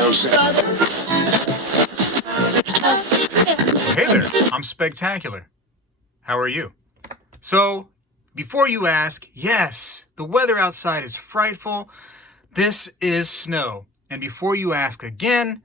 Hey there, I'm Spegtacular. How are you? So, before you ask, yes, the weather outside is frightful. This is snow. And before you ask again,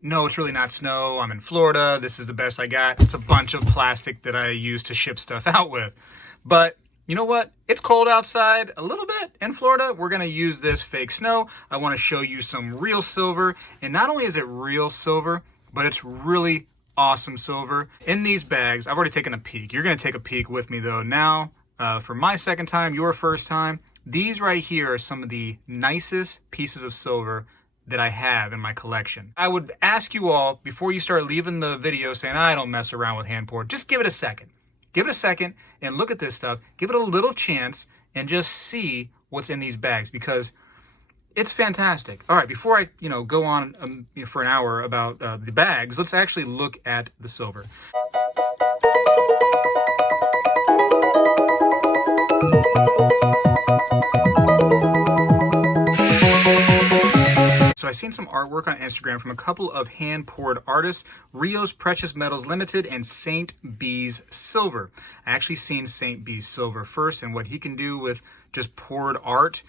no, it's really not snow. I'm in Florida. This is the best I got. It's a bunch of plastic that I use to ship stuff out with. But you know what? It's cold outside a little bit in Florida. We're going to use this fake snow. I want to show you some real silver. And not only is it real silver, but it's really awesome silver. In these bags, I've already taken a peek. You're going to take a peek with me though. Now, for my second time, your first time, these right here are some of the nicest pieces of silver that I have in my collection. I would ask you all, before you start leaving the video saying, I don't mess around with hand poured, just give it a second. Give it a second and look at this stuff. Give it a little chance and just see what's in these bags because it's fantastic. All right, before I go on for an hour about the bags, let's actually look at the silver. So I've seen some artwork on Instagram from a couple of hand-poured artists, Rios Precious Metals Limited and St. B's Silver. I actually seen St. B's Silver first and what he can do with just poured art.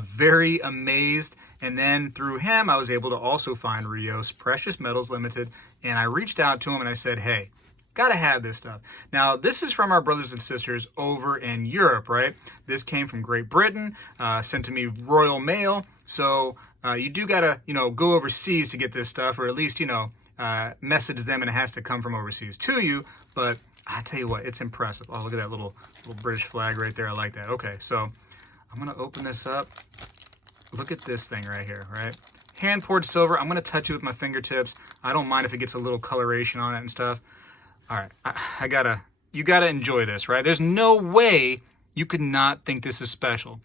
Very amazed. And then through him, I was able to also find Rios Precious Metals Limited. And I reached out to him and I said, hey, gotta have this stuff. Now, this is from our brothers and sisters over in Europe, right? This came from Great Britain, sent to me Royal Mail. So you do gotta, go overseas to get this stuff, or at least, message them and it has to come from overseas to you. But I tell you what, it's impressive. Oh, look at that little British flag right there. I like that. Okay, so I'm gonna open this up. Look at this thing right here, right? Hand poured silver. I'm gonna touch it with my fingertips. I don't mind if it gets a little coloration on it and stuff. All right, you gotta enjoy this, right? There's no way you could not think this is special.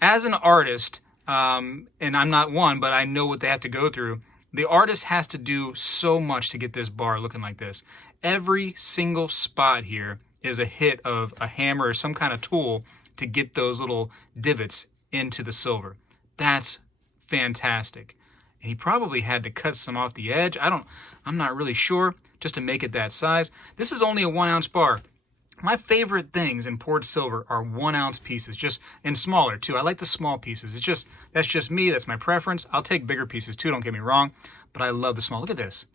As an artist, and I'm not one, but I know what they have to go through. The artist has to do so much to get this bar looking like this. Every single spot here is a hit of a hammer or some kind of tool to get those little divots into the silver. That's fantastic. And he probably had to cut some off the edge. I'm not really sure, just to make it that size. This is only a 1 ounce bar. My favorite things in poured silver are 1 ounce pieces, just and smaller too. I like the small pieces. That's just me. That's my preference. I'll take bigger pieces too. Don't get me wrong, but I love the small. Look at this.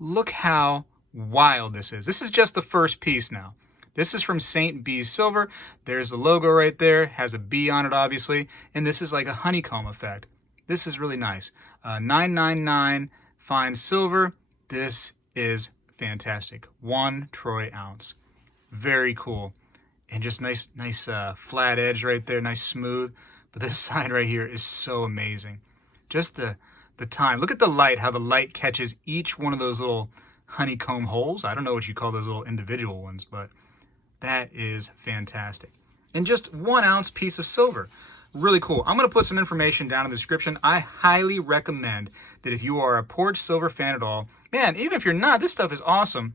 Look how wild this is. This is just the first piece now. This is from St. B's Silver. There's the logo right there. Has a bee on it, obviously, and this is like a honeycomb effect. This is really nice. 999 fine silver. This is fantastic. 1 troy ounce. Very cool. And just nice flat edge right there, nice smooth. But this side right here is so amazing. Just the time. Look at the light, how the light catches each one of those little honeycomb holes. I don't know what you call those little individual ones, but that is fantastic. And just 1 ounce piece of silver. Really cool. I'm going to put some information down in the description. I highly recommend that if you are a poured silver fan at all, man, even if you're not, this stuff is awesome.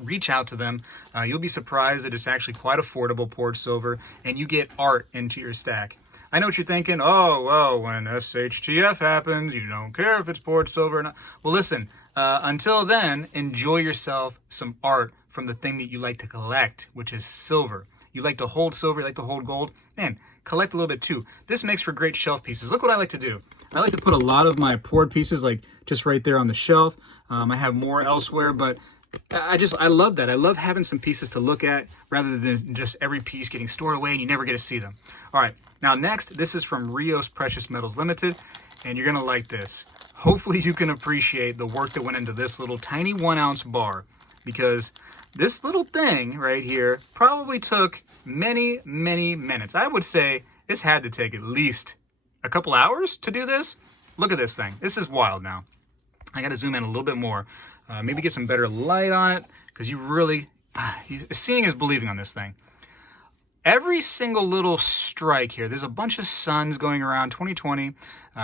Reach out to them. You'll be surprised that it's actually quite affordable poured silver, and you get art into your stack. I know what you're thinking. Oh, well, when SHTF happens, you don't care if it's poured silver or not. Well, listen, until then, enjoy yourself some art from the thing that you like to collect, which is silver. You like to hold silver, you like to hold gold. Man, collect a little bit too. This makes for great shelf pieces. Look what I like to do. I like to put a lot of my poured pieces like just right there on the shelf. I have more elsewhere, but I love that. I love having some pieces to look at rather than just every piece getting stored away and you never get to see them. All right, now next, this is from Rios Precious Metals Limited, and you're gonna like this. Hopefully you can appreciate the work that went into this little tiny 1 ounce bar, because this little thing right here probably took many, many minutes. I would say this had to take at least a couple hours to do this. Look at this thing. This is wild now. I gotta zoom in a little bit more. Maybe get some better light on it, because seeing is believing on this thing. Every single little strike here, there's a bunch of suns going around. 2020,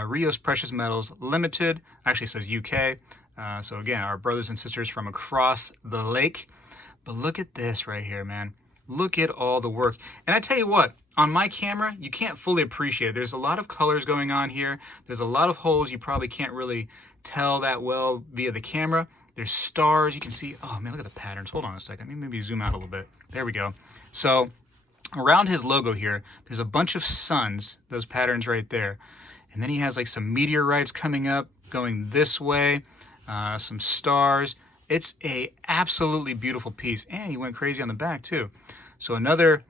Rios Precious Metals Limited, actually says UK. So again, our brothers and sisters from across the lake. But look at this right here, man. Look at all the work. And I tell you what, on my camera, you can't fully appreciate it. There's a lot of colors going on here. There's a lot of holes you probably can't really tell that well via the camera. There's stars. You can see, oh man, look at the patterns. Hold on a second. Maybe zoom out a little bit. There we go. So around his logo here, there's a bunch of suns, those patterns right there. And then he has like some meteorites coming up, going this way, some stars. It's a absolutely beautiful piece. And he went crazy on the back too. So another,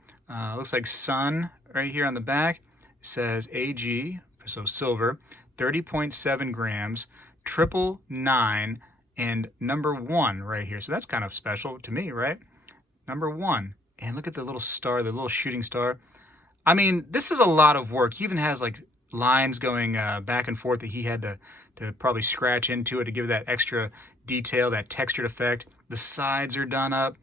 looks like sun right here on the back. It says AG, so silver, 30.7 grams, 999, and number 1 right here. So that's kind of special to me, right? Number 1. And look at the little star, the little shooting star. I mean, this is a lot of work. He even has like lines going back and forth that he had to probably scratch into it to give that extra detail, that textured effect. The sides are done up.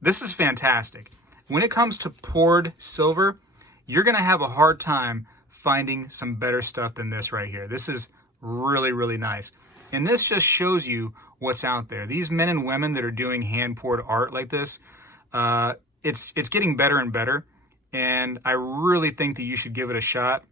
This is fantastic. When it comes to poured silver, you're going to have a hard time finding some better stuff than this right here. This is really, really nice. And this just shows you what's out there. These men and women that are doing hand-poured art like this, it's getting better and better. And I really think that you should give it a shot.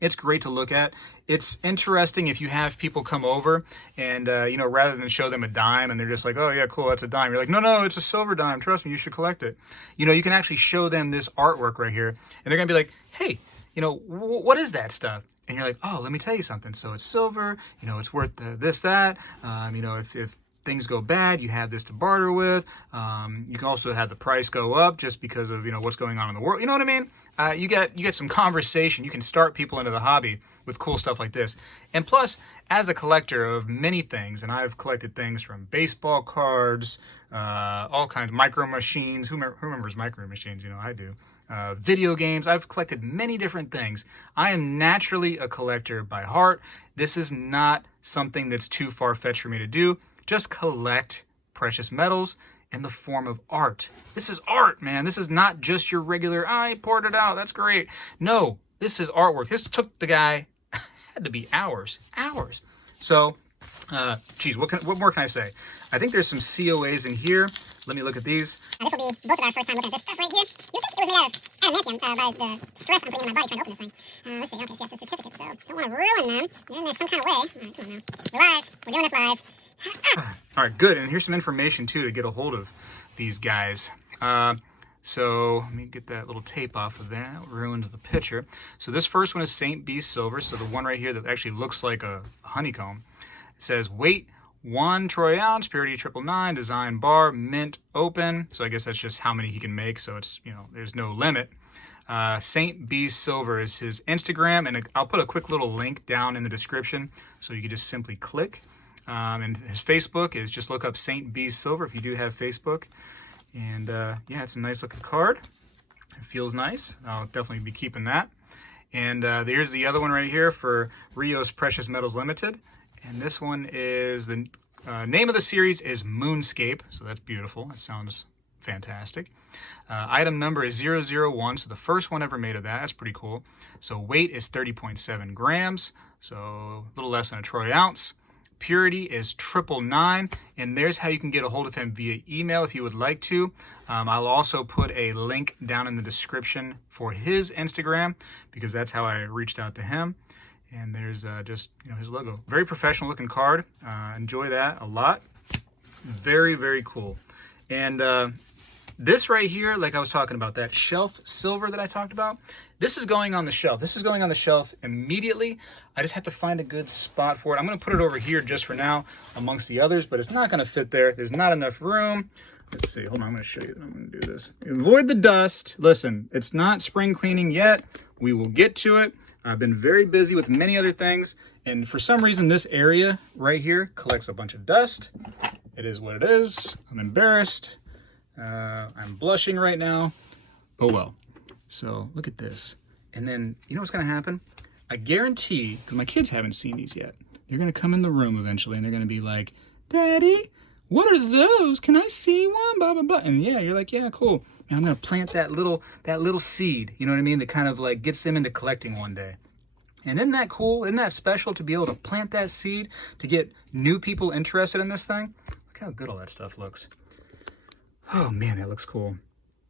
It's great to look at. It's interesting if you have people come over and, rather than show them a dime and they're just like, oh yeah, cool, that's a dime. You're like, no, it's a silver dime. Trust me, you should collect it. You can actually show them this artwork right here and they're going to be like, hey, what is that stuff? And you're like, oh, let me tell you something. So it's silver, it's worth this, that. If things go bad, you have this to barter with. You can also have the price go up just because of, what's going on in the world. You know what I mean? You get some conversation. You can start people into the hobby with cool stuff like this. And plus, as a collector of many things, and I've collected things from baseball cards, all kinds of micro machines. Who remembers micro machines? I do. Video games. I've collected many different things. I am naturally a collector by heart. This is not something that's too far-fetched for me to do. Just collect precious metals in the form of art. This is art, man. This is not just your regular, I poured it out, that's great. No, this is artwork. This took the guy, had to be hours. So, what more can I say? I think there's some COAs in here. Let me look at these. This will be both of our first time looking at this stuff right here. You think it was made out of adamantium by the stress I'm putting in my body trying to open this thing. Let's see. Okay, so yes, the certificate. So don't want to ruin them. They're in there some kind of way. All right, come on now. We're live. We're doing this live. All right, good. And here's some information too to get a hold of these guys. So let me get that little tape off of there. That ruins the picture. So this first one is St. B silver. So the one right here that actually looks like a honeycomb. It says weight 1 troy ounce, purity 999, design bar, mint open. So I guess that's just how many he can make. So it's, there's no limit. St. B silver is his Instagram, and I'll put a quick little link down in the description so you can just simply click. And his Facebook is just look up St. B silver if you do have Facebook. And yeah, it's a nice looking card. It feels nice. I'll definitely be keeping that. And there's the other one right here for Rios Precious Metals Limited. And this one is, the name of the series is Moonscape. So that's beautiful. That sounds fantastic. Item number is 001. So the first one ever made of that. That's pretty cool. So weight is 30.7 grams. So a little less than a troy ounce. Purity is 999, and there's how you can get a hold of him via email if you would like to. I'll also put a link down in the description for his Instagram because that's how I reached out to him. And there's just his logo. Very professional looking card. Enjoy that a lot. Very, very cool. And this right here, like I was talking about, that shelf silver that I talked about, this is going on the shelf. This is going on the shelf immediately. I just have to find a good spot for it. I'm going to put it over here just for now amongst the others, but it's not going to fit there. There's not enough room. Let's see. Hold on. I'm going to show you. I'm going to do this. Avoid the dust. Listen, it's not spring cleaning yet. We will get to it. I've been very busy with many other things, and for some reason, this area right here collects a bunch of dust. It is what it is. I'm embarrassed. I'm blushing right now. Oh well. So look at this. And then, you know what's going to happen? I guarantee, because my kids haven't seen these yet, they're going to come in the room eventually and they're going to be like, Daddy, what are those? Can I see one? Blah, blah, blah. And yeah, you're like, yeah, cool. And I'm going to plant that little seed, you know what I mean? That kind of like gets them into collecting one day. And isn't that cool? Isn't that special to be able to plant that seed to get new people interested in this thing? Look how good all that stuff looks. Oh man, that looks cool.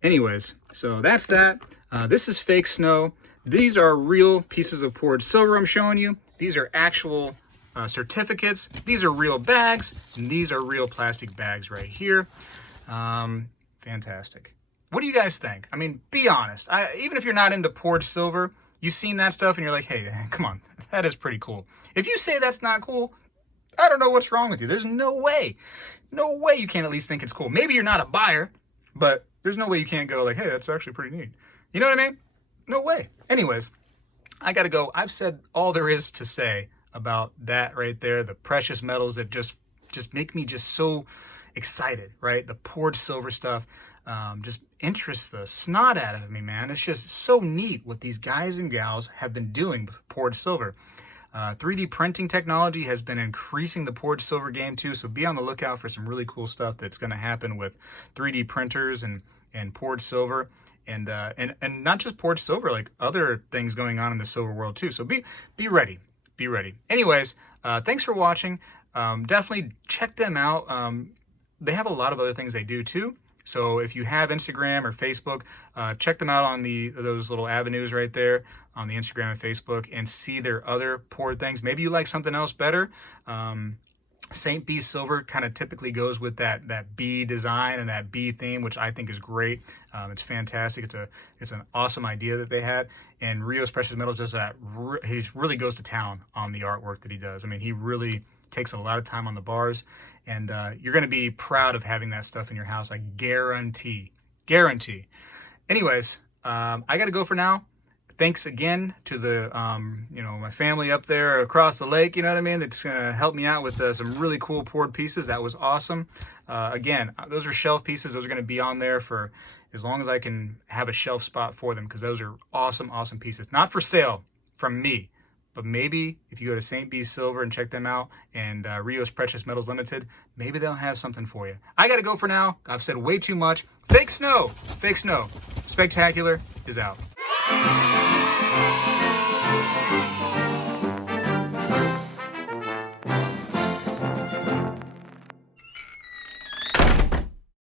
Anyways, so that's that. This is fake snow. These are real pieces of poured silver I'm showing you. These are actual certificates. These are real bags, and these are real plastic bags right here. Fantastic. What do you guys think? I mean, be honest. Even if you're not into poured silver, you've seen that stuff and you're like, hey, come on, that is pretty cool. If you say that's not cool, I don't know what's wrong with you. There's no way you can't at least think it's cool. Maybe you're not a buyer, but there's no way you can't go like, hey, that's actually pretty neat. You know what I mean? No way. Anyways, I gotta go. I've said all there is to say about that right there. The precious metals that just make me just so excited, right? The poured silver stuff just interests the snot out of me, man. It's just so neat what these guys and gals have been doing with poured silver. 3D printing technology has been increasing the poured silver game too, so be on the lookout for some really cool stuff that's going to happen with 3D printers and poured silver, and not just poured silver, like other things going on in the silver world too. So be ready, be ready. Anyways, thanks for watching. Definitely check them out. They have a lot of other things they do too. So if you have Instagram or Facebook, check them out on those little avenues right there on the Instagram and Facebook, and see their other poured things. Maybe you like something else better. St. B silver kind of typically goes with that bee design and that bee theme, which I think is great. It's fantastic. It's an awesome idea that they had. And Rios Precious Metals does that. He really goes to town on the artwork that he does. I mean, he really takes a lot of time on the bars, and you're going to be proud of having that stuff in your house. I guarantee. Anyways, I got to go for now. Thanks again to the my family up there across the lake, you know what I mean, that's gonna help me out with some really cool poured pieces. That was awesome. Again, those are shelf pieces. Those are going to be on there for as long as I can have a shelf spot for them, because those are awesome pieces. Not for sale from me, but maybe if you go to St. B Silver and check them out, and Rios Precious Metals Limited, maybe they'll have something for you. I got to go for now. I've said way too much. Fake snow. Spegtacular is out.